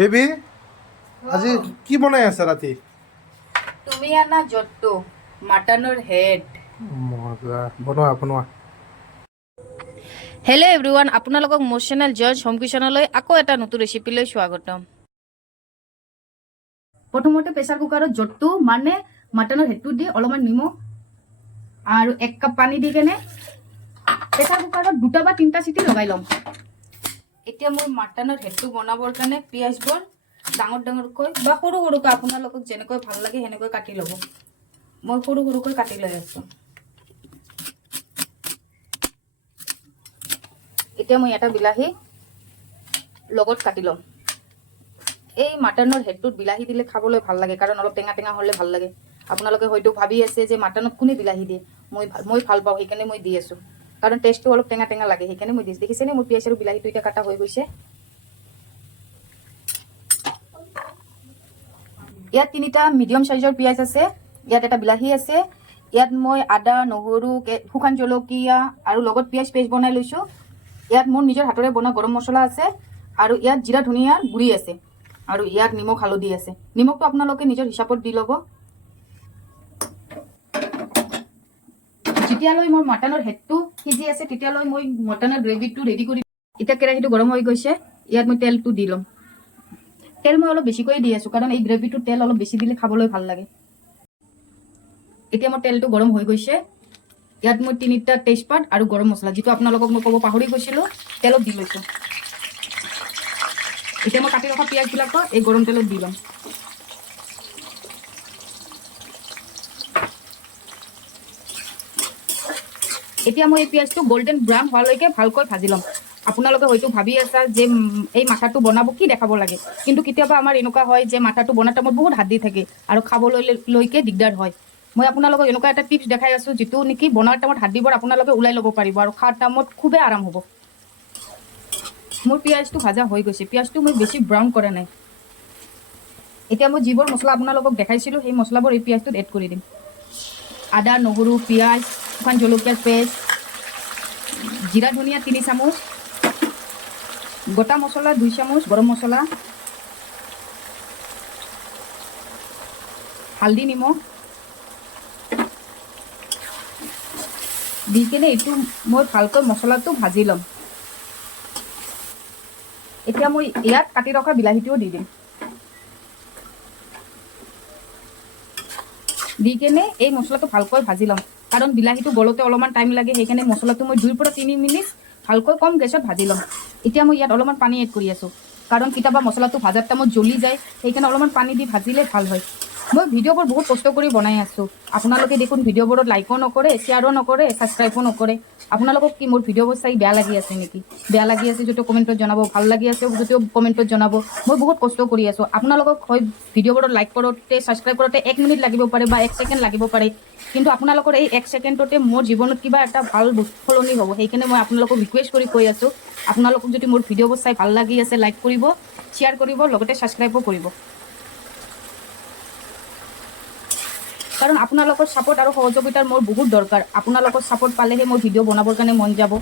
Baby আজি কি বনাই আছে ৰাতি? তুমি আনা জট্টু মাটনৰ হেড। মজা, বনোৱা বনোৱা। হেল্ল' এভৰিৱান, আপোনালোকক মোৰ চেনেল জৰ্জ হোম কিচনলৈ আকৌ এটা নতুন ৰেচিপিলৈ স্বাগতম। প্ৰথমতে প্ৰেছাৰ কুকাৰত জট্টু মানে মাটনৰ হেডটো দি অলপমান নিমখ আৰু 1 কাপ পানী দি কেনে প্ৰেছাৰ কুকাৰত 2টা বা 3টা চিটি লগাই ল'ম। এতিয়া মই মাটনৰ হেডটো বনাবৰ কাৰণে পিঁয়াজবোৰ ডাঙৰ ডাঙৰকৈ বা সৰু সৰুকৈ আপোনালোকক যেনেকৈ ভাল লাগে সেনেকৈ কাটি ল'ব। মই সৰু সৰুকৈ কাটি লৈ আছোঁ। এতিয়া মই এটা বিলাহী লগত কাটি ল'ম। এই মাটনৰ হেডটোত বিলাহী দিলে খাবলৈ ভাল লাগে, কাৰণ অলপ টেঙা টেঙা হ'লে ভাল লাগে। আপোনালোকে হয়তো ভাবি আছে যে মাটনত কোনে বিলাহী দিয়ে। মই ভাল পাওঁ, সেইকাৰণে মই দি আছোঁ, কাৰণ টেষ্টটো অলপ টেঙা টেঙা লাগে, সেইকাৰণে মই দিছোঁ। দেখিছেনে মোৰ পিঁয়াজ আৰু বিলাহীটো এতিয়া কাটা হৈ গৈছে। ইয়াত 3টা মিডিয়াম সাইজৰ পিঁয়াজ আছে, ইয়াত এটা বিলাহী আছে, ইয়াত মই আদা নহৰু শুকান জলকীয়া আৰু লগত পিঁয়াজ পেষ্ট বনাই লৈছোঁ। ইয়াত মোৰ নিজৰ হাতৰে বনোৱা গৰম মছলা আছে, আৰু ইয়াত জিৰা ধনিয়াৰ গুড়ি আছে, আৰু ইয়াত নিমখ হালধি আছে। নিমখটো আপোনালোকে নিজৰ হিচাপত দি ল'ব। যেতিয়ালৈ মোৰ মাটনৰ হেডটো সিজি আছে তেতিয়ালৈ মই মাটনৰ গ্ৰেভিটো ৰেডি কৰি। এতিয়া কেৰাহীটো গৰম হৈ গৈছে, ইয়াত মই তেলটো দি ল'ম। তেল মই অলপ বেছিকৈ দি আছোঁ, কাৰণ এই গ্ৰেভিটো তেল অলপ বেছি দিলে খাবলৈ ভাল লাগে। এতিয়া মোৰ তেলটো গৰম হৈ গৈছে, ইয়াত মই 3টা তেজপাত আৰু গৰম মছলা, যিটো আপোনালোকক মই ক'ব পাহৰি গৈছিলোঁ, তেলত দি লৈছোঁ। এতিয়া মই কাটি ৰখা পিঁয়াজবিলাকো এই গৰম তেলত দি ল'ম। এতিয়া মই এই পিঁয়াজটো গল্ডেন ব্ৰাউন হোৱালৈকে ভালকৈ ভাজি ল'ম। আপোনালোকে হয়তো ভাবি আছা যে এই মাথাটো বনাব কি দেখাব লাগে, কিন্তু কেতিয়াবা আমাৰ এনেকুৱা হয় যে মাথাটো বনাৰ টাইমত বহুত হাদ্দি থাকে আৰু খাবলৈ লৈকে দিগদাৰ হয়। মই আপোনালোকক এনেকুৱা এটা টিপছ দেখাই আছোঁ, যিটো নেকি বনাৰ টাইমত হাদ্দিবোৰ আপোনালোকে ওলাই ল'ব পাৰিব আৰু খোৱাৰ টাইমত খুবেই আৰাম হ'ব। মোৰ পিঁয়াজটো ভাজা হৈ গৈছে, পিঁয়াজটো মই বেছি ব্ৰাউন কৰা নাই। এতিয়া মই যিবোৰ মছলা আপোনালোকক দেখাইছিলোঁ সেই মছলাবোৰ এই পিঁয়াজটোত এড কৰি দিম। আদা নহৰু পিঁয়াজ শুকান জলকীয়াৰ পেষ্ট, জিৰা ধনিয়া 3 চামুচ, গোটা মছলা 2 চামুচ, গৰম মছলা, হালধি নিমখ দি কেনে এইটো মই ভালকৈ মছলাটো ভাজি ল'ম। এতিয়া মই ইয়াত কাটি ৰখা বিলাহীটোও দি দিম। দি কেনে এই মছলাটো ভালকৈ ভাজি ল'ম, কাৰণ বিলাহীটো গলোতে অলপমান টাইম লাগে, সেইকাৰণে মছলাটো মই 2 পৰা 3 মিনিট ভালকৈ কম গেছত ভাজি ল'ম। এতিয়া মই ইয়াত অলপমান পানী এড কৰি আছোঁ, কাৰণ কেতিয়াবা মছলাটো ভাজাৰ টাইমত জ্বলি যায়, সেইকাৰণে অলপমান পানী দি ভাজিলে ভাল হয়। মই ভিডিঅ'বোৰ বহুত কষ্ট কৰি বনাই আছোঁ। আপোনালোকে দেখোন ভিডিঅ'বোৰত লাইকো নকৰে, শ্বেয়াৰো নকৰে, ছাবস্ক্ৰাইবো নকৰে। আপোনালোকক কি মোৰ ভিডিঅ'বোৰ চাই বেয়া লাগি আছে নেকি? বেয়া লাগি আছে যদিও কমেণ্টত জনাব, ভাল লাগি আছে যদিও কমেণ্টত জনাব। মই বহুত কষ্ট কৰি আছোঁ। আপোনালোকক হয় ভিডিঅ'বোৰত লাইক কৰোঁতে ছাবস্ক্ৰাইব কৰোঁতে 1 মিনিট লাগিব পাৰে বা 1 ছেকেণ্ড লাগিব পাৰে, কিন্তু আপোনালোকৰ এই 1 ছেকেণ্ডতে মোৰ জীৱনত কিবা এটা ভাল সলনি হ'ব। সেইকাৰণে মই আপোনালোকক ৰিকুৱেষ্ট কৰি কৈ আছোঁ, আপোনালোকক যদি মোৰ ভিডিঅ'বোৰ চাই ভাল লাগি আছে লাইক কৰিব, শ্বেয়াৰ কৰিব, লগতে ছাবস্ক্ৰাইবো কৰিব। কাৰণ আপোনালোকৰ ছাপোৰ্ট আৰু সহযোগিতাৰ মোৰ বহুত দৰকাৰ। আপোনালোকৰ ছাপোৰ্ট পালেহে মোৰ ভিডিঅ' বনাবৰ কাৰণে মন যাব।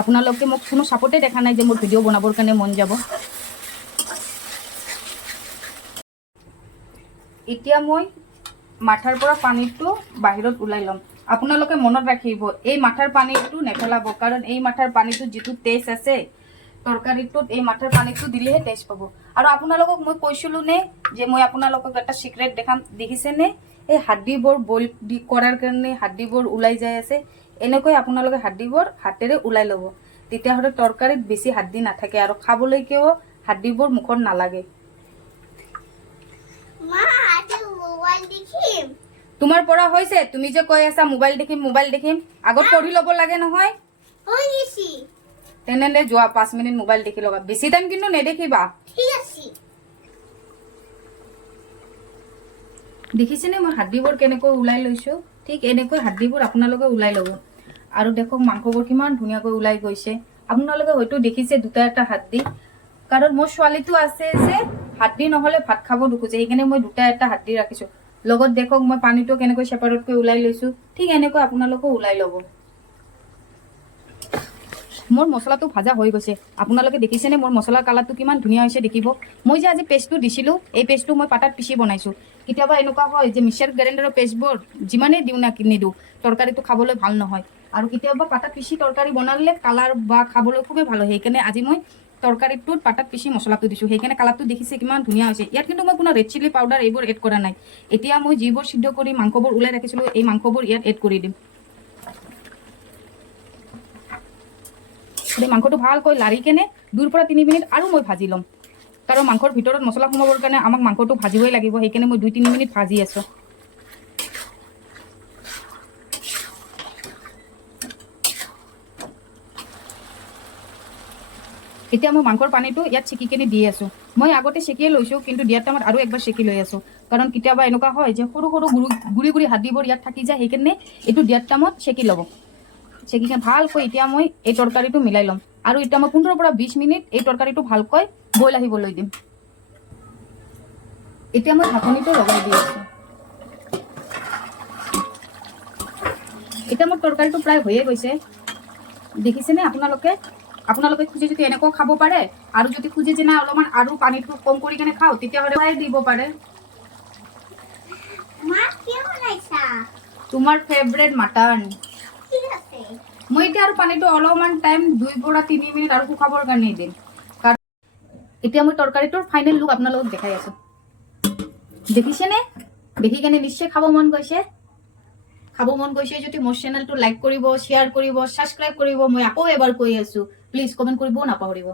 আপোনালোকে মোক কোনো ছাপোৰ্টে দেখা নাই যে মোৰ ভিডিঅ' বনাবৰ কাৰণে মন যাব। এতিয়া মই মাথাৰ পৰা পানীটো বাহিৰত ওলাই ল'ম। আপোনালোকে মনত ৰাখিব, এই মাথাৰ পানীটো নেপেলাব, কাৰণ এই মাথাৰ পানীটো যিটো টেষ্ট আছে তৰকাৰীটোত, এই মাথাৰ পানীটো দিলেহে টেষ্ট পাব। আৰু আপোনালোকক মই কৈছিলোঁ নে যে মই আপোনালোকক এটা চিক্ৰেট দেখাম, দেখিছেনে? এই হাড্ডিবোৰ বইল কৰাৰ কাৰণে হাড্ডিবোৰ ওলাই যাই আছে, এনেকৈ আপোনালোকে হাড্ডিবোৰ হাতেৰে ওলাই ল'ব। তেতিয়াহ'লে তৰকাৰীত বেছি হাড্ডি নাথাকে আৰু খাবলৈকেও হাড্ডিবোৰ মুখত নালাগে। তোমাৰ পৰা হৈছে? তুমি যে কৈ আছা মোবাইল দেখিম মোবাইল দেখিম, আগত পঢ়ি ল'ব লাগে নহয়। তেনেহ'লে যোৱা 5 মিনিট মোবাইল দেখি লগা, বেছি টাইম কিন্তু নেদেখিবা। দেখিছেনে মই হাড্ডিবোৰ কেনেকৈ ওলাই লৈছোঁ? ঠিক এনেকৈ হাড্ডিবোৰ আপোনালোকে ওলাই ল'ব। আৰু দেখক মাংসবোৰ কিমান ধুনীয়াকৈ ওলাই গৈছে। আপোনালোকে হয়তো দেখিছে 2টা এটা হাড্ডি, কাৰণ মোৰ ছোৱালীটো আছে যে হাড্ডি নহ'লে ভাত খাব নোখোজে, সেইকাৰণে মই 2টা এটা হাড্ডি ৰাখিছোঁ। লগত দেখক মই পানীটো কেনেকৈ ছেপাৰেটকৈ ওলাই লৈছোঁ, ঠিক এনেকৈ আপোনালোকেও ওলাই ল'ব। মোৰ মছলাটো ভাজা হৈ গৈছে আপোনালোকে দেখিছেনে মোৰ মছলাৰ কালাৰটো কিমান ধুনীয়া হৈছে দেখিব মই যে আজি পেষ্টটো দিছিলোঁ এই পেষ্টটো মই পাতাত পিচি বনাইছোঁ কেতিয়াবা এনেকুৱা হয় যে মিক্সাৰ গ্ৰাইণ্ডাৰৰ পেষ্টবোৰ যিমানেই দিওঁ না নিদিওঁ তৰকাৰীটো খাবলৈ ভাল নহয় আৰু কেতিয়াবা পাতাত পিচি তৰকাৰী বনালে কালাৰ বা খাবলৈ খুবেই ভাল হয় সেইকাৰণে আজি মই তৰকাৰীটোত পাতাত পিচি মছলাটো দিছোঁ সেইকাৰণে কালাৰটো দেখিছে কিমান ধুনীয়া হৈছে ইয়াত কিন্তু মই কোনো ৰেড চিলি পাউডাৰ এইবোৰ এড কৰা নাই এতিয়া মই যিবোৰ সিদ্ধ কৰি মাংসবোৰ ওলাই ৰাখিছিলোঁ এই মাংসবোৰ ইয়াত এড কৰি দিম এই মাংসটো ভালকৈ লাৰি কেনে 2 পৰা 3 মিনিট আৰু মই ভাজি ল'ম কাৰণ মাংসৰ ভিতৰত মছলা সোমাবৰ কাৰণে আমাক মাংসটো ভাজিবই লাগিব সেইকাৰণে মই 2-3 মিনিট ভাজি আছোঁ এতিয়া মই মাংসৰ পানীটো ইয়াত চেকি কেনে দি আছোঁ মই আগতে চেকিয়ে লৈছোঁ কিন্তু দিয়াৰ টাইমত আৰু একবাৰ চেকি লৈ আছোঁ কাৰণ কেতিয়াবা এনেকুৱা হয় যে সৰু সৰু গুৰি গুৰি হাদ্দিবোৰ ইয়াত থাকি যায় সেইকাৰণে এইটো দিয়াৰ টাইমত চেকি ল'ব চেকি কিনে ভালকৈ এতিয়া মই এই তৰকাৰীটো মিলাই ল'ম আৰু এতিয়া মই 15 পৰা 20 মিনিট এই তৰকাৰীটো ভালকৈ বইল আহিবলৈ দিম এতিয়া মই ঢাকনিটো লগাই দি আছোঁ এতিয়া মোৰ তৰকাৰীটো প্ৰায় হৈয়ে গৈছে দেখিছেনে আপোনালোকে খুঁজে যদি এনেকৈ খাব পাৰে আৰু যদি খুঁজে যে না অলপমান আৰু পানীটো কম কৰি কেনে খাওঁ তেতিয়াহ'লে দিব পাৰে তোমাৰ ফেভৰেট মাটন মই এতিয়া আৰু পানীটো অলপমান টাইম 2 পৰা 3 মিনিট আৰু শুকাবৰ কাৰণে দিম কাৰণ এতিয়া মই তৰকাৰীটোৰ ফাইনেল লুক আপোনালোকক দেখাই আছোঁ দেখিছেনে দেখি কেনে নিশ্চয় খাব মন গৈছে যদি মোৰ চেনেলটো লাইক কৰিব শ্বেয়াৰ কৰিব ছাবস্ক্ৰাইব কৰিব মই আকৌ এবাৰ কৈ আছোঁ প্লিজ কমেণ্ট কৰিবও নাপাহৰিব